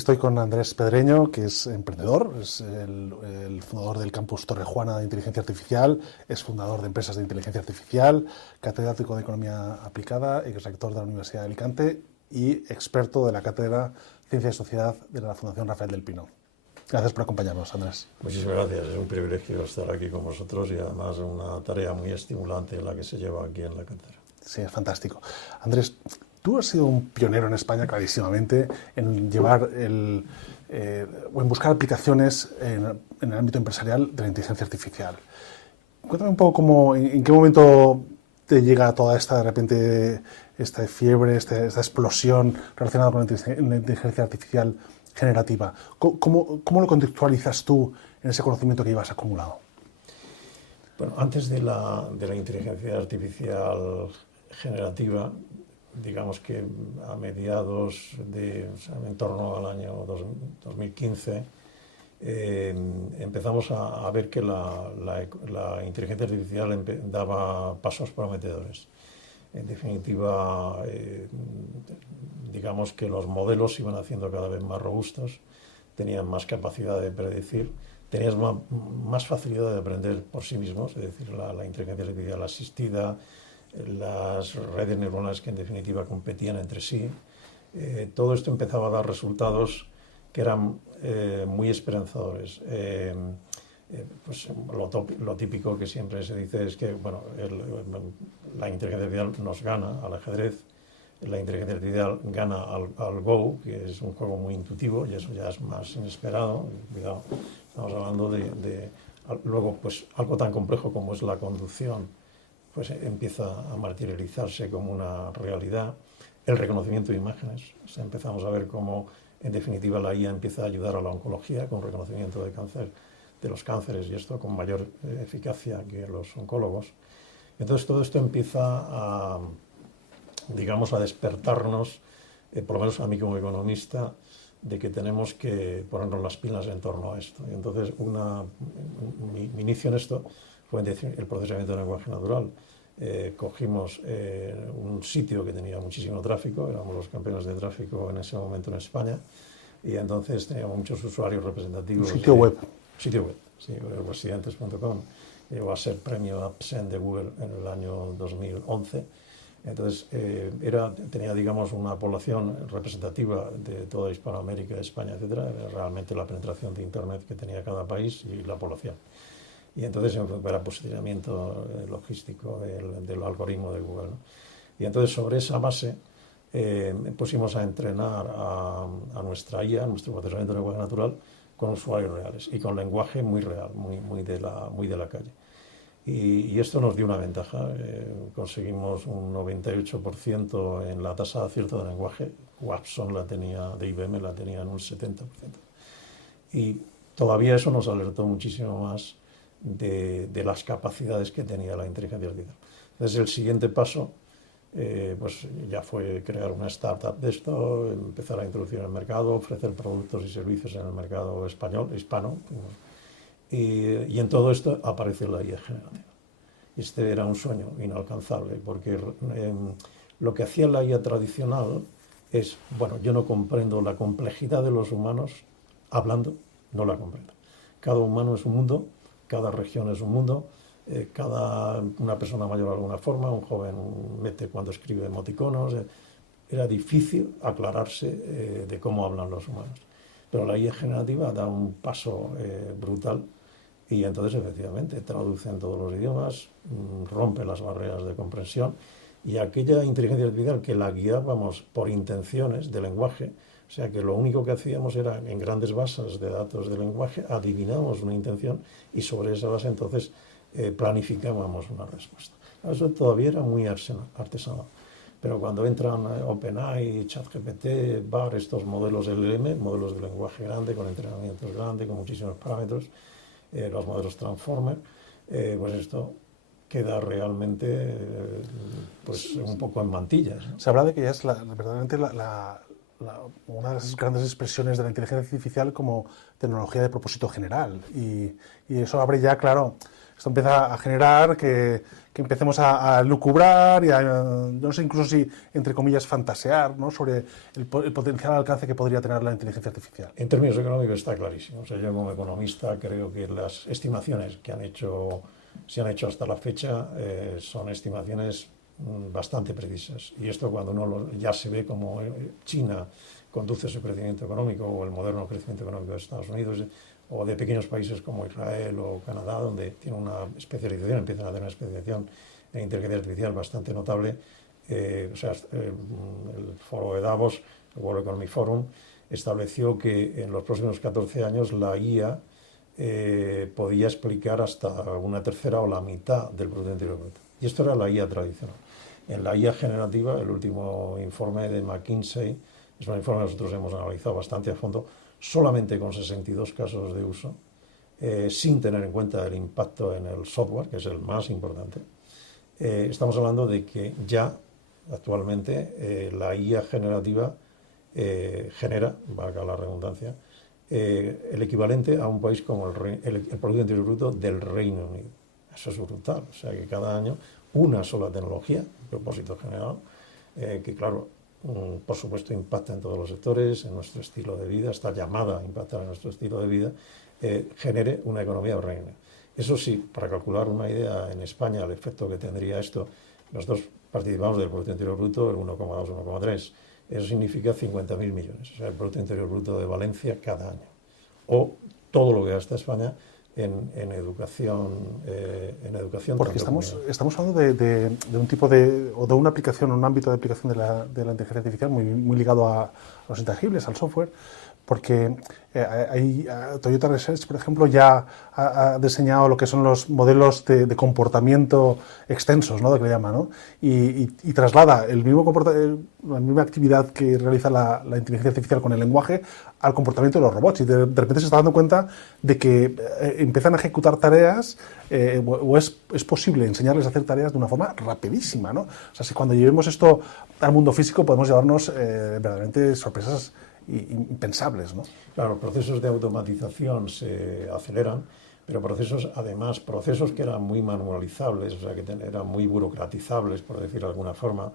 Estoy con Andrés Pedreño, que es emprendedor, es el fundador del campus Torrejuana de Inteligencia Artificial, es fundador de empresas de inteligencia artificial, catedrático de Economía Aplicada, exrector de la Universidad de Alicante y experto de la Cátedra Ciencia y Sociedad de la Fundación Rafael del Pino. Gracias por acompañarnos, Andrés. Muchísimas gracias, es un privilegio estar aquí con vosotros y además una tarea muy estimulante la que se lleva aquí en la cátedra. Sí, es fantástico. Andrés, tú has sido un pionero en España, clarísimamente, en llevar o en buscar aplicaciones en el ámbito empresarial de la inteligencia artificial. Cuéntame un poco en qué momento te llega toda esta, de repente, esta fiebre, esta explosión relacionada con la inteligencia artificial generativa. ¿Cómo lo contextualizas tú en ese conocimiento que llevas acumulado? Bueno, antes de la inteligencia artificial generativa, digamos que a mediados en torno al año 2015, empezamos a ver que la inteligencia artificial daba pasos prometedores. En definitiva, digamos que los modelos se iban haciendo cada vez más robustos, tenían más capacidad de predecir, tenían más facilidad de aprender por sí mismos, es decir, la inteligencia artificial asistida, las redes neuronales que en definitiva competían entre sí. Todo esto empezaba a dar resultados que eran muy esperanzadores. Pues lo típico que siempre se dice es que bueno, la inteligencia artificial nos gana al ajedrez, la inteligencia artificial gana al Go, que es un juego muy intuitivo y eso ya es más inesperado. Cuidado, estamos hablando luego pues algo tan complejo como es la conducción, pues empieza a materializarse como una realidad. El reconocimiento de imágenes, empezamos a ver cómo en definitiva la IA empieza a ayudar a la oncología con reconocimiento de los cánceres y esto con mayor eficacia que los oncólogos. Entonces todo esto empieza a, digamos, a despertarnos, por lo menos a mí como economista, de que tenemos que ponernos las pilas en torno a esto. Y entonces mi inicio en esto fue el procesamiento de lenguaje natural. Cogimos un sitio que tenía muchísimo tráfico, éramos los campeones de tráfico en ese momento en España, y entonces teníamos muchos usuarios representativos. Un sitio web. Sitio web, sí, residentes.com. Llegó a ser premio Absent de Google en el año 2011. Entonces, tenía, digamos, una población representativa de toda Hispanoamérica, España, etcétera. Era realmente la penetración de Internet que tenía cada país y la población. Y entonces era posicionamiento logístico del algoritmo de Google, ¿no? Y entonces, sobre esa base, pusimos a entrenar a nuestra IA, nuestro procesamiento de lenguaje natural, con usuarios reales y con lenguaje muy real, muy de la calle. Y esto nos dio una ventaja. Conseguimos un 98% en la tasa de acierto de lenguaje. Watson de IBM la tenía en un 70%. Y todavía eso nos alertó muchísimo más de las capacidades que tenía la inteligencia artificial. Entonces el siguiente paso pues ya fue crear una startup de esto, empezar a introducir en el mercado, ofrecer productos y servicios en el mercado hispano. Y en todo esto apareció la IA generativa. Este era un sueño inalcanzable, porque lo que hacía la IA tradicional es, bueno, yo no comprendo la complejidad de los humanos hablando, no la comprendo. Cada humano es un mundo, cada región es un mundo, una persona mayor de alguna forma, un joven mete cuando escribe emoticonos. Era difícil aclararse de cómo hablan los humanos. Pero la IA generativa da un paso brutal. Y entonces, efectivamente, traduce en todos los idiomas, rompe las barreras de comprensión y aquella inteligencia artificial que la guiábamos por intenciones de lenguaje, o sea que lo único que hacíamos era, en grandes bases de datos de lenguaje, adivinábamos una intención y sobre esa base entonces planificábamos una respuesta. Eso todavía era muy artesanal. Pero cuando entran OpenAI, ChatGPT, BAR, estos modelos LLM, modelos de lenguaje grande, con entrenamientos grandes, con muchísimos parámetros, los modelos Transformer, pues esto queda realmente pues un poco en mantillas, ¿no? Se habla de que ya es verdaderamente una de las grandes expresiones de la inteligencia artificial como tecnología de propósito general. Y eso abre ya, claro, esto empieza a generar que empecemos a lucubrar y a, no sé, incluso si, entre comillas, fantasear, ¿no?, sobre el potencial alcance que podría tener la inteligencia artificial. En términos económicos está clarísimo. O sea, yo como economista creo que las estimaciones que se han hecho hasta la fecha son estimaciones bastante precisas. Y esto cuando uno ya se ve como China conduce ese crecimiento económico, o el moderno crecimiento económico de Estados Unidos, o de pequeños países como Israel o Canadá, donde tiene una especialización, empiezan a tener una especialización en inteligencia artificial bastante notable. El foro de Davos, el World Economic Forum, estableció que en los próximos 14 años la IA podía explicar hasta una tercera o la mitad del Producto Interior Bruto. Y esto era la IA tradicional. En la IA generativa, el último informe de McKinsey, es un informe que nosotros hemos analizado bastante a fondo, solamente con 62 casos de uso, sin tener en cuenta el impacto en el software, que es el más importante. Estamos hablando de que ya actualmente la IA generativa genera, valga la redundancia, el equivalente a un país como el Producto Interior Bruto del Reino Unido. Eso es brutal. O sea que cada año una sola tecnología, propósito general, que claro, por supuesto impacta en todos los sectores, en nuestro estilo de vida, está llamada a impactar en nuestro estilo de vida, genere una economía del Reino Unido. Eso sí, para calcular una idea en España, el efecto que tendría esto, nosotros participamos del Producto Interior Bruto, el 1,2, 1,3. Eso significa 50.000 millones, o sea, el Producto Interior Bruto de Valencia cada año. O todo lo que gasta España en educación. Porque estamos hablando de un tipo o de una aplicación, un ámbito de aplicación de la inteligencia artificial muy ligado a los intangibles, al software, porque Toyota Research, por ejemplo, ya ha diseñado lo que son los modelos de comportamiento extensos, ¿no?, de que le llaman, ¿no?, y traslada la misma actividad que realiza la inteligencia artificial con el lenguaje al comportamiento de los robots, y de repente se está dando cuenta de que empiezan a ejecutar tareas o es posible enseñarles a hacer tareas de una forma rapidísima, ¿no? O sea, si cuando llevemos esto al mundo físico podemos llevarnos verdaderamente sorpresas impensables, ¿no? Claro, procesos de automatización se aceleran, pero procesos que eran muy manualizables, o sea, que eran muy burocratizables, por decir de alguna forma,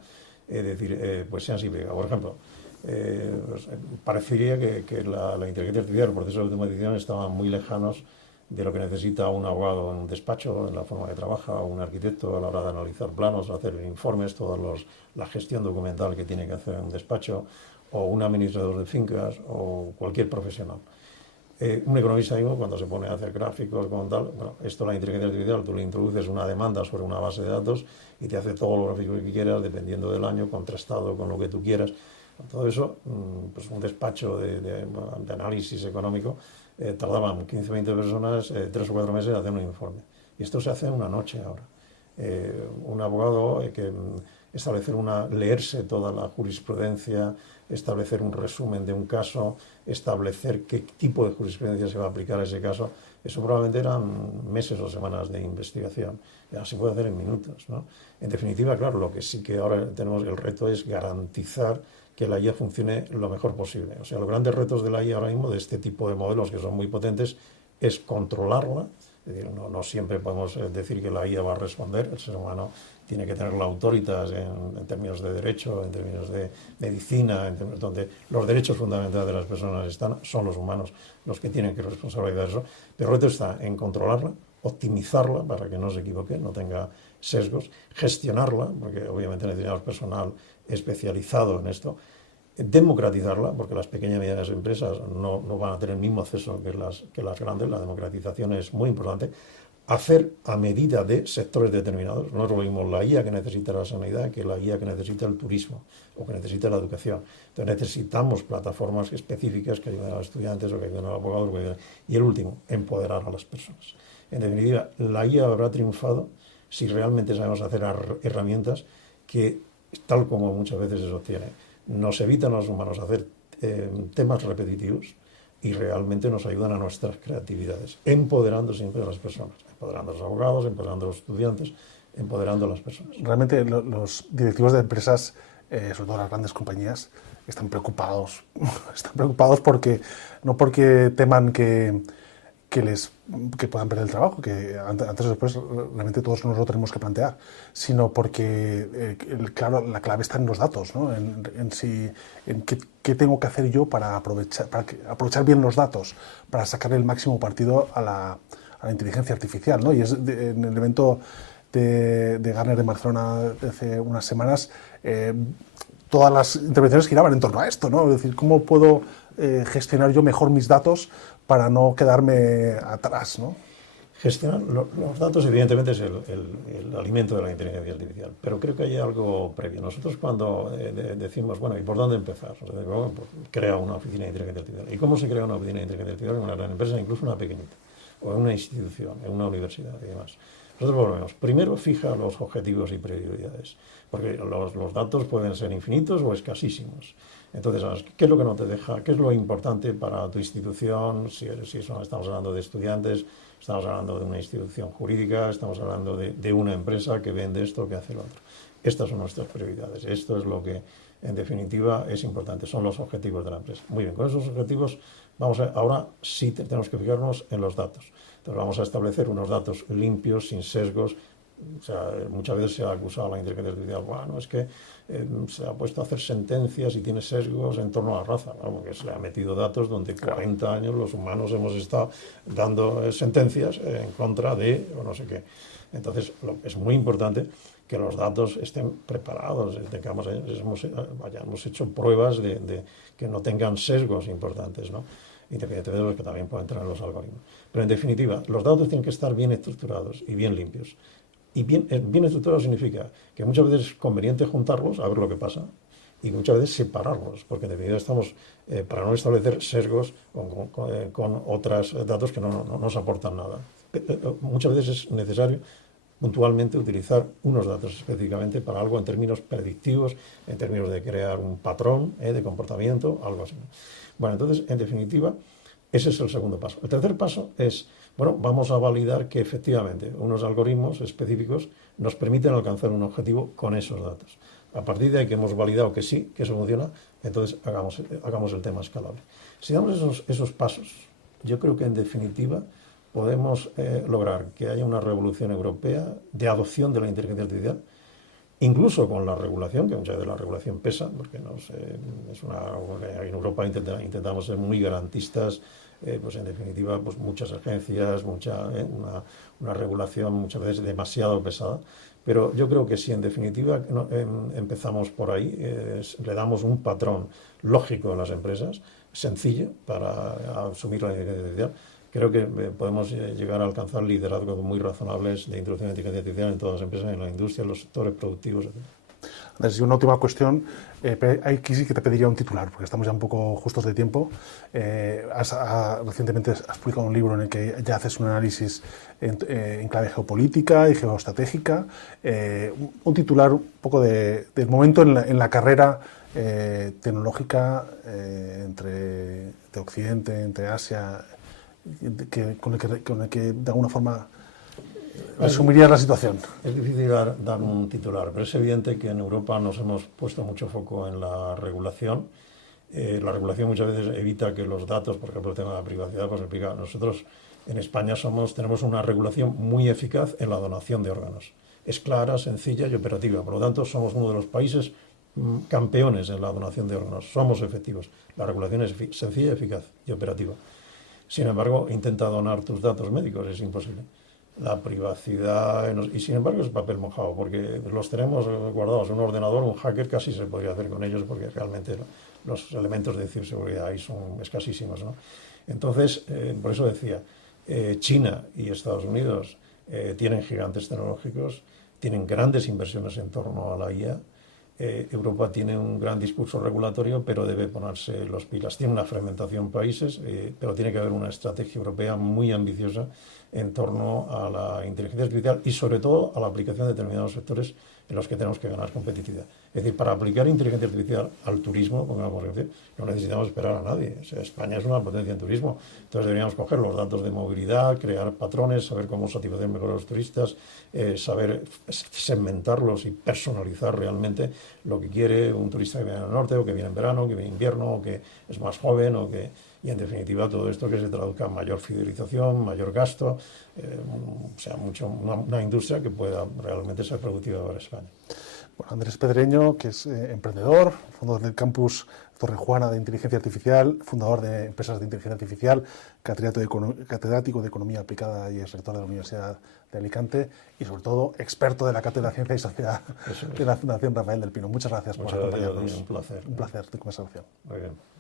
pues sean simplificados. Por ejemplo, parecería que la inteligencia artificial, los procesos de automatización estaban muy lejanos de lo que necesita un abogado en un despacho, en la forma que trabaja, o un arquitecto a la hora de analizar planos, hacer informes, la gestión documental que tiene que hacer en un despacho, o un administrador de fincas, o cualquier profesional. Un economista mismo, cuando se pone a hacer gráficos, como tal, bueno, esto la inteligencia artificial, tú le introduces una demanda sobre una base de datos y te hace todos los gráficos que quieras, dependiendo del año, contrastado con lo que tú quieras. Todo eso, pues un despacho de análisis económico, tardaban 15 o 20 personas 3 o 4 meses en hacer un informe. Y esto se hace en una noche ahora. Un abogado leerse toda la jurisprudencia, establecer un resumen de un caso, establecer qué tipo de jurisprudencia se va a aplicar a ese caso, eso probablemente eran meses o semanas de investigación. Ya se puede hacer en minutos, ¿no? En definitiva, claro, lo que sí que ahora tenemos el reto es garantizar que la IA funcione lo mejor posible. O sea, los grandes retos de la IA ahora mismo, de este tipo de modelos que son muy potentes, es controlarla. Es decir, no siempre podemos decir que la IA va a responder. El ser humano tiene que tener la autoritas en términos de derecho, en términos de medicina, en términos donde los derechos fundamentales de las personas son los humanos los que tienen que responsabilizar eso. Pero el reto está en controlarla, optimizarla para que no se equivoque, no tenga sesgos, gestionarla, porque obviamente necesitamos personal especializado en esto, democratizarla, porque las pequeñas y medianas empresas no van a tener el mismo acceso que las grandes, la democratización es muy importante, hacer a medida de sectores determinados. No es lo mismo la IA que necesita la sanidad que la IA que necesita el turismo o que necesita la educación. Entonces necesitamos plataformas específicas que ayuden a los estudiantes o que ayuden a los abogados. Y el último, empoderar a las personas. En definitiva, la IA habrá triunfado si realmente sabemos hacer herramientas que, tal como muchas veces se sostiene, nos evitan a los humanos hacer temas repetitivos y realmente nos ayudan a nuestras creatividades, empoderando siempre a las personas, empoderando a los abogados, empoderando a los estudiantes, empoderando a las personas. Realmente los directivos de empresas, sobre todo las grandes compañías, están preocupados porque no porque teman que que puedan perder el trabajo, que antes o después realmente todos nos lo tenemos que plantear, sino porque, claro, la clave está en los datos, ¿no? En qué tengo que hacer yo para aprovechar bien los datos, para sacar el máximo partido a la inteligencia artificial, ¿no? Y en el evento de Gartner de Barcelona hace unas semanas, todas las intervenciones giraban en torno a esto, ¿no? Es decir, ¿cómo puedo gestionar yo mejor mis datos para no quedarme atrás, ¿no? Gestionar los datos, evidentemente, es el alimento de la inteligencia artificial, pero creo que hay algo previo. Nosotros cuando decimos, bueno, ¿y por dónde empezar? O sea, bueno, pues, crea una oficina de inteligencia artificial. ¿Y cómo se crea una oficina de inteligencia artificial en una gran empresa, incluso una pequeñita, o en una institución, en una universidad y demás? Nosotros volvemos. Primero, fija los objetivos y prioridades, porque los datos pueden ser infinitos o escasísimos. Entonces, ¿qué es lo que no te deja? ¿Qué es lo importante para tu institución? Si estamos hablando de estudiantes, estamos hablando de una institución jurídica, estamos hablando de una empresa que vende esto, que hace lo otro. Estas son nuestras prioridades. Esto es lo que, en definitiva, es importante. Son los objetivos de la empresa. Muy bien, con esos objetivos, ahora sí tenemos que fijarnos en los datos. Entonces, vamos a establecer unos datos limpios, sin sesgos. O sea, muchas veces se ha acusado a la inteligencia artificial, bueno, es que se ha puesto a hacer sentencias y tiene sesgos en torno a la raza, ¿no? Porque se le ha metido datos donde 40 años los humanos hemos estado dando sentencias en contra de o no sé qué. Entonces, es muy importante que los datos estén preparados, hayamos hecho pruebas de que no tengan sesgos importantes, ¿no? Independientemente de los que también pueden entrar en los algoritmos. Pero en definitiva, los datos tienen que estar bien estructurados y bien limpios. Y bien estructurado significa que muchas veces es conveniente juntarlos, a ver lo que pasa, y muchas veces separarlos, porque en definitiva estamos, para no establecer sesgos con otros datos que no nos aportan nada. Muchas veces es necesario puntualmente utilizar unos datos específicamente para algo en términos predictivos, en términos de crear un patrón de comportamiento, algo así. Bueno, entonces, en definitiva, ese es el segundo paso. El tercer paso es, bueno, vamos a validar que efectivamente unos algoritmos específicos nos permiten alcanzar un objetivo con esos datos. A partir de ahí que hemos validado que sí, que eso funciona, entonces hagamos el tema escalable. Si damos esos pasos, yo creo que en definitiva podemos lograr que haya una revolución europea de adopción de la inteligencia artificial, incluso con la regulación, que muchas veces la regulación pesa, porque en Europa intentamos ser muy garantistas, pues en definitiva, pues muchas agencias, una regulación muchas veces demasiado pesada. Pero yo creo que si en definitiva empezamos por ahí, le damos un patrón lógico a las empresas, sencillo para asumir la inteligencia artificial, creo que podemos llegar a alcanzar liderazgos muy razonables de introducción de inteligencia artificial en todas las empresas, en la industria, en los sectores productivos, etc. Andrés, y una última cuestión. Aquí sí que te pediría un titular, porque estamos ya un poco justos de tiempo. Recientemente has publicado un libro en el que ya haces un análisis en clave geopolítica y geoestratégica. Un titular un poco del momento en la carrera tecnológica entre Occidente, entre Asia, con el que de alguna forma resumirías la situación. Es difícil dar un titular, pero es evidente que en Europa nos hemos puesto mucho foco en la regulación. La regulación muchas veces evita que los datos, por ejemplo, el tema de la privacidad, pues explica. Nosotros en España tenemos una regulación muy eficaz en la donación de órganos. Es clara, sencilla y operativa. Por lo tanto, somos uno de los países campeones en la donación de órganos. Somos efectivos. La regulación es sencilla, eficaz y operativa. Sin embargo, intenta donar tus datos médicos, es imposible. La privacidad, y sin embargo es papel mojado, porque los tenemos guardados en un ordenador, un hacker casi se podría hacer con ellos, porque realmente los elementos de ciberseguridad ahí son escasísimos, ¿no? Entonces, por eso decía, China y Estados Unidos tienen gigantes tecnológicos, tienen grandes inversiones en torno a la IA. Europa tiene un gran discurso regulatorio, pero debe ponerse los pilas. Tiene una fragmentación países, pero tiene que haber una estrategia europea muy ambiciosa en torno a la inteligencia artificial y sobre todo a la aplicación de determinados sectores en los que tenemos que ganar competitividad. Es decir, para aplicar inteligencia artificial al turismo, no necesitamos esperar a nadie. O sea, España es una potencia en turismo, entonces deberíamos coger los datos de movilidad, crear patrones, saber cómo satisfacer mejor a los turistas, saber segmentarlos y personalizar realmente lo que quiere un turista que viene al norte o que viene en verano, que viene en invierno, o que es más joven, y en definitiva todo esto que se traduzca en mayor fidelización, mayor gasto, o sea, una industria que pueda realmente ser productiva para España. Bueno, Andrés Pedreño, que es emprendedor, fundador del campus Torrejuana de Inteligencia Artificial, fundador de Empresas de Inteligencia Artificial, catedrático de Economía Aplicada y rector de la Universidad de Alicante y, sobre todo, experto de la Cátedra de Ciencia y Sociedad de la Fundación Rafael del Pino. Muchas gracias por acompañarnos. Un placer. Un placer tu conversación. Muy bien.